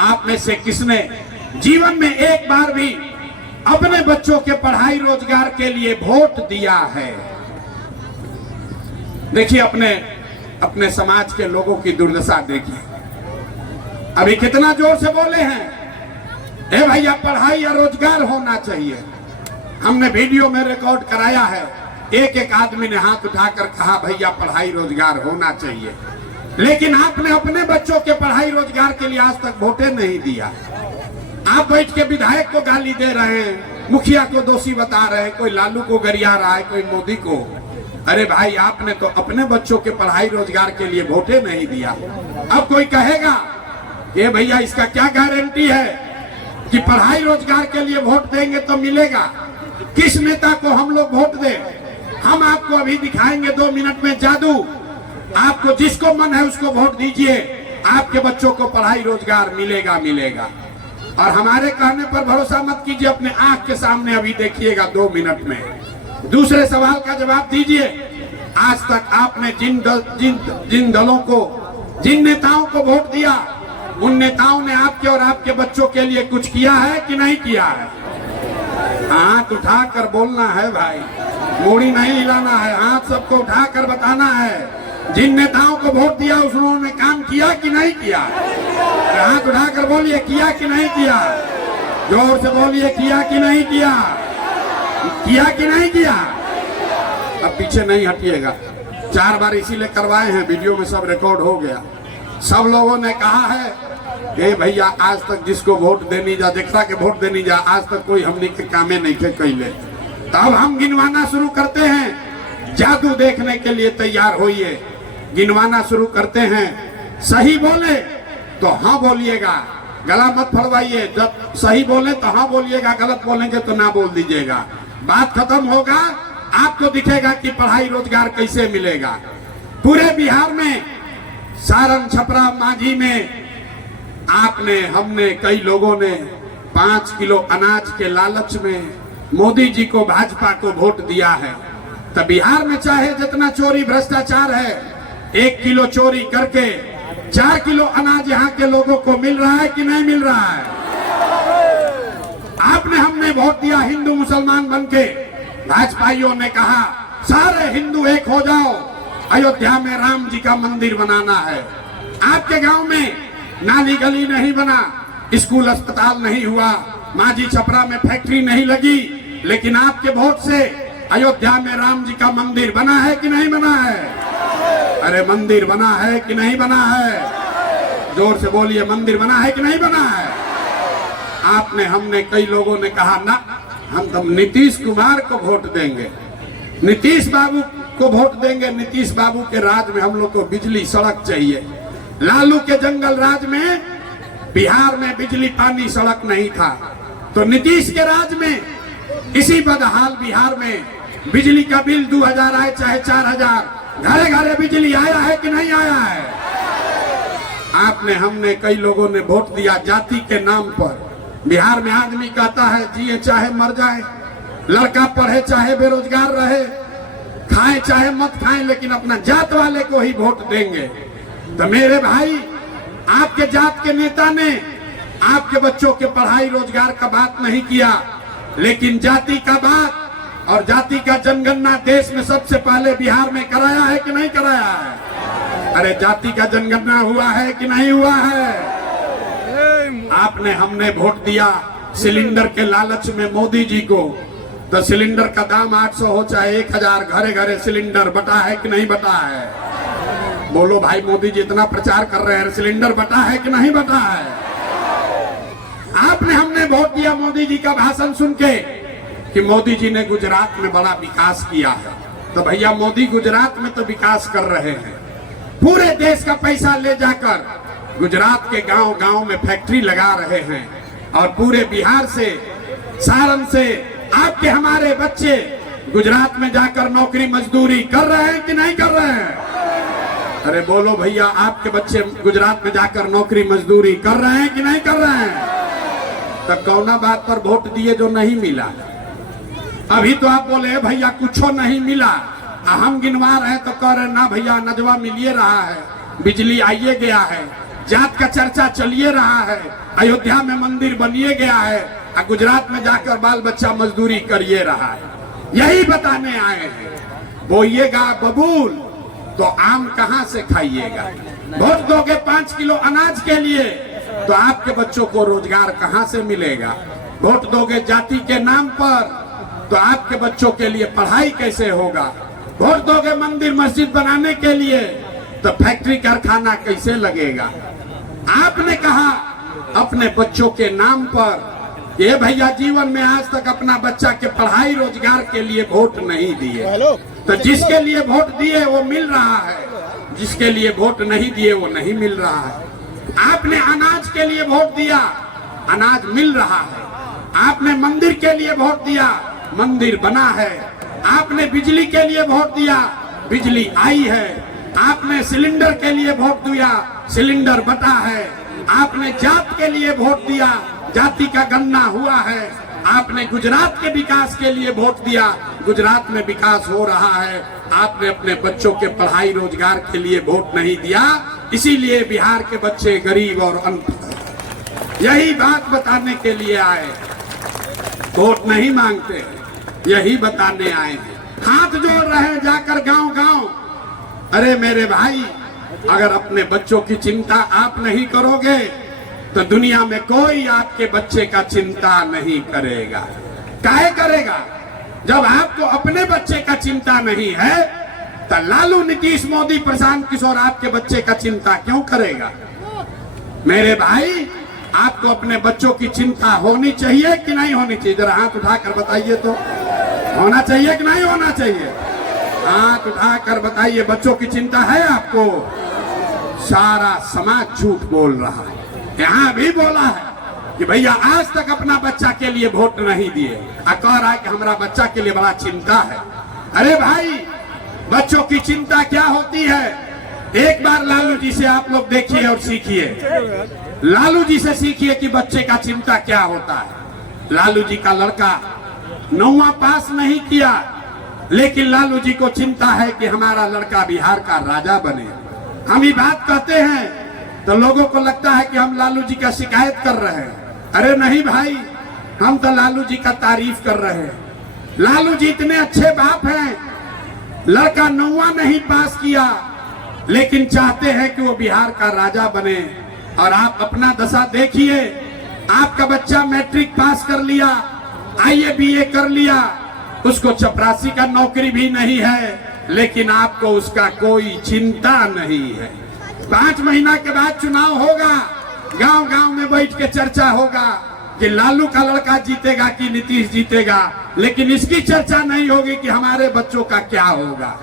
आप में से किसने जीवन में एक बार भी अपने बच्चों के पढ़ाई रोजगार के लिए वोट दिया है? देखिए अपने समाज के लोगों की दुर्दशा देखिए। अभी कितना जोर से बोले हैं, ए भैया पढ़ाई या रोजगार होना चाहिए। हमने वीडियो में रिकॉर्ड कराया है, एक एक आदमी ने हाथ उठाकर कहा भैया पढ़ाई रोजगार होना चाहिए। लेकिन आपने अपने बच्चों के पढ़ाई रोजगार के लिए आज तक वोटे नहीं दिया। आप बैठ के विधायक को गाली दे रहे हैं, मुखिया को दोषी बता रहे हैं, कोई लालू को गरिया रहा है, कोई मोदी को। अरे भाई आपने तो अपने बच्चों के पढ़ाई रोजगार के लिए वोटे नहीं दिया। अब कोई कहेगा कि भैया इसका क्या गारंटी है कि पढ़ाई रोजगार के लिए वोट देंगे तो मिलेगा? किस नेता को हम लोग वोट दें? हम आपको अभी दिखाएंगे 2 मिनट में जादू। आपको जिसको मन है उसको वोट दीजिए, आपके बच्चों को पढ़ाई रोजगार मिलेगा मिलेगा। और हमारे कहने पर भरोसा मत कीजिए, अपने आंख के सामने अभी देखिएगा 2 मिनट में। दूसरे सवाल का जवाब दीजिए, आज तक आपने जिन दलों को, जिन नेताओं को वोट दिया, उन नेताओं ने आपके और आपके बच्चों के लिए कुछ किया है कि नहीं किया है? हाथ उठाकर बोलना है भाई, मूड़ी नहीं हिलाना है, हाथ सबको उठाकर बताना है। जिन नेताओं को वोट दिया उन्होंने काम किया कि नहीं किया? हाथ उठाकर बोलिए, किया कि नहीं किया? जोर से बोलिए, किया कि नहीं किया? किया कि नहीं किया? अब पीछे नहीं हटिएगा। 4 बार इसीलिए करवाए हैं, वीडियो में सब रिकॉर्ड हो गया। सब लोगों ने कहा है कि भैया आज तक जिसको वोट देनी जा, जेकरा के वोट देनी जा, आज तक कोई हमने के कामे नहीं थे कैले। तो अब हम गिनवाना शुरू करते हैं, जादू देखने के लिए तैयार होइए। गिनवाना शुरू करते हैं, सही बोले तो हाँ बोलिएगा, गला मत फड़वाइए। जब सही बोले तो हाँ बोलिएगा, गलत बोलेंगे तो ना बोल दीजिएगा। बात खत्म होगा, आपको दिखेगा कि पढ़ाई रोजगार कैसे मिलेगा। पूरे बिहार में सारण, छपरा, मांझी में हमने कई लोगों ने 5 किलो अनाज के लालच में मोदी जी को, भाजपा को वोट दिया है। तो बिहार में चाहे जितना चोरी भ्रष्टाचार है, 1 किलो चोरी करके 4 किलो अनाज यहाँ के लोगों को मिल रहा है कि नहीं मिल रहा है? हमने वोट दिया हिंदू मुसलमान बनके। भाजपाइयों ने कहा सारे हिंदू एक हो जाओ, अयोध्या में राम जी का मंदिर बनाना है। आपके गांव में नाली गली नहीं बना, स्कूल अस्पताल नहीं हुआ, मांझी छपरा में फैक्ट्री नहीं लगी, लेकिन आपके वोट से अयोध्या में राम जी का मंदिर बना है कि नहीं बना है? अरे मंदिर बना है कि नहीं बना है? जोर से बोलिए, मंदिर बना है कि नहीं बना है? हमने कई लोगों ने कहा ना, हम तो नीतीश कुमार को वोट देंगे, नीतीश बाबू को वोट देंगे। नीतीश बाबू के राज में हम लोग को बिजली सड़क चाहिए। लालू के जंगल राज में बिहार में बिजली पानी सड़क नहीं था, तो नीतीश के राज में इसी बदहाल बिहार में बिजली का बिल 2000 आए चाहे 4000, घरे घरे बिजली आया है कि नहीं आया है? हमने कई लोगों ने वोट दिया जाति के नाम पर। बिहार में आदमी कहता है जिए चाहे मर जाए, लड़का पढ़े चाहे बेरोजगार रहे, खाए चाहे मत खाए, लेकिन अपना जात वाले को ही वोट देंगे। तो मेरे भाई, आपके जात के नेता ने आपके बच्चों के पढ़ाई रोजगार का बात नहीं किया, लेकिन जाति का बात और जाति का जनगणना देश में सबसे पहले बिहार में कराया है कि नहीं कराया है? अरे जाति का जनगणना हुआ है कि नहीं हुआ है? हमने वोट दिया सिलेंडर के लालच में मोदी जी को, तो सिलेंडर का दाम 800 हो चाहे 1000, घरे घरे सिलेंडर बटा है कि नहीं बटा है? बोलो भाई, मोदी जी इतना प्रचार कर रहे हैं, सिलेंडर बटा है कि नहीं बटा है? हमने वोट दिया मोदी जी का भाषण सुन के कि मोदी जी ने गुजरात में बड़ा विकास किया है। तो भैया मोदी गुजरात में तो विकास कर रहे हैं, पूरे देश का पैसा ले जाकर गुजरात के गांव गांव में फैक्ट्री लगा रहे हैं, और पूरे बिहार से, सारण से आपके हमारे बच्चे गुजरात में जाकर नौकरी मजदूरी कर रहे हैं कि नहीं कर रहे हैं? अरे बोलो भैया, आपके बच्चे गुजरात में जाकर नौकरी मजदूरी कर रहे हैं कि नहीं कर रहे हैं? तो कौना बात पर वोट दिए जो नहीं मिला? अभी तो आप बोले भैया कुछ नहीं मिला, हम गिनवा रहे तो कह रहे ना भैया नजवा मिलिए रहा है, बिजली आइए गया है, जात का चर्चा चलिए रहा है, अयोध्या में मंदिर बनिए गया है और गुजरात में जाकर बाल बच्चा मजदूरी करिए रहा है। यही बताने आए हैं। बोइएगा बबूल तो आम कहां से खाइएगा। वोट दोगे 5 किलो अनाज के लिए तो आपके बच्चों को रोजगार कहां से मिलेगा। वोट दोगे जाति के नाम पर तो आपके बच्चों के लिए पढ़ाई कैसे होगा। वोट दोगे मंदिर मस्जिद बनाने के लिए तो फैक्ट्री कारखाना कैसे लगेगा। आपने कहा अपने बच्चों के नाम पर, ये भैया जीवन में आज तक अपना बच्चा के पढ़ाई रोजगार के लिए वोट नहीं दिए, तो जिसके लिए वोट दिए वो मिल रहा है, जिसके लिए वोट नहीं दिए वो नहीं मिल रहा है। आपने अनाज के लिए वोट दिया, अनाज मिल रहा है। आपने मंदिर के लिए वोट दिया, मंदिर बना है। आपने बिजली के लिए वोट दिया, बिजली आई है। आपने सिलेंडर के लिए वोट दिया, सिलेंडर बटा है। आपने जात के लिए वोट दिया, जाति का गणना हुआ है। आपने गुजरात के विकास के लिए वोट दिया, गुजरात में विकास हो रहा है। आपने अपने बच्चों के पढ़ाई रोजगार के लिए वोट नहीं दिया, इसीलिए बिहार के बच्चे गरीब और अनपढ़। यही बात बताने के लिए आए, वोट नहीं मांगते, यही बताने आए हैं। हाथ जोड़ रहे हैं जाकर गांव गांव। अरे मेरे भाई, अगर अपने बच्चों की चिंता आप नहीं करोगे तो दुनिया में कोई आपके बच्चे का चिंता नहीं करेगा। काहे करेगा? जब आपको अपने बच्चे का चिंता नहीं है तो लालू, नीतीश, मोदी, प्रशांत किशोर आपके बच्चे का चिंता क्यों करेगा। मेरे भाई, आपको अपने बच्चों की चिंता होनी चाहिए कि नहीं होनी चाहिए? जरा हाथ उठाकर बताइए तो, होना चाहिए कि नहीं होना चाहिए? हाथ उठाकर बताइए, बच्चों की चिंता है आपको? सारा समाज झूठ बोल रहा है। यहाँ भी बोला है कि भैया आज तक अपना बच्चा के लिए वोट नहीं दिए, कह रहा है कि हमारा बच्चा के लिए बड़ा चिंता है। अरे भाई, बच्चों की चिंता क्या होती है? एक बार लालू जी से आप लोग देखिए और सीखिए। लालू जी से सीखिए कि बच्चे का चिंता क्या होता है। लालू जी का लड़का 9वां पास नहीं किया, लेकिन लालू जी को चिंता है कि हमारा लड़का बिहार का राजा बने। हम ये बात कहते हैं तो लोगों को लगता है कि हम लालू जी का शिकायत कर रहे हैं। अरे नहीं भाई, हम तो लालू जी का तारीफ कर रहे हैं। लालू जी इतने अच्छे बाप हैं, लड़का 9वां नहीं पास किया लेकिन चाहते हैं कि वो बिहार का राजा बने। और आप अपना दशा देखिए, आपका बच्चा मैट्रिक पास कर लिया, IAA BA कर लिया, उसको चपरासी का नौकरी भी नहीं है, लेकिन आपको उसका कोई चिंता नहीं है। 5 महीना के बाद चुनाव होगा, गांव गांव में बैठ के चर्चा होगा कि लालू का लड़का जीतेगा कि नीतीश जीतेगा, लेकिन इसकी चर्चा नहीं होगी कि हमारे बच्चों का क्या होगा।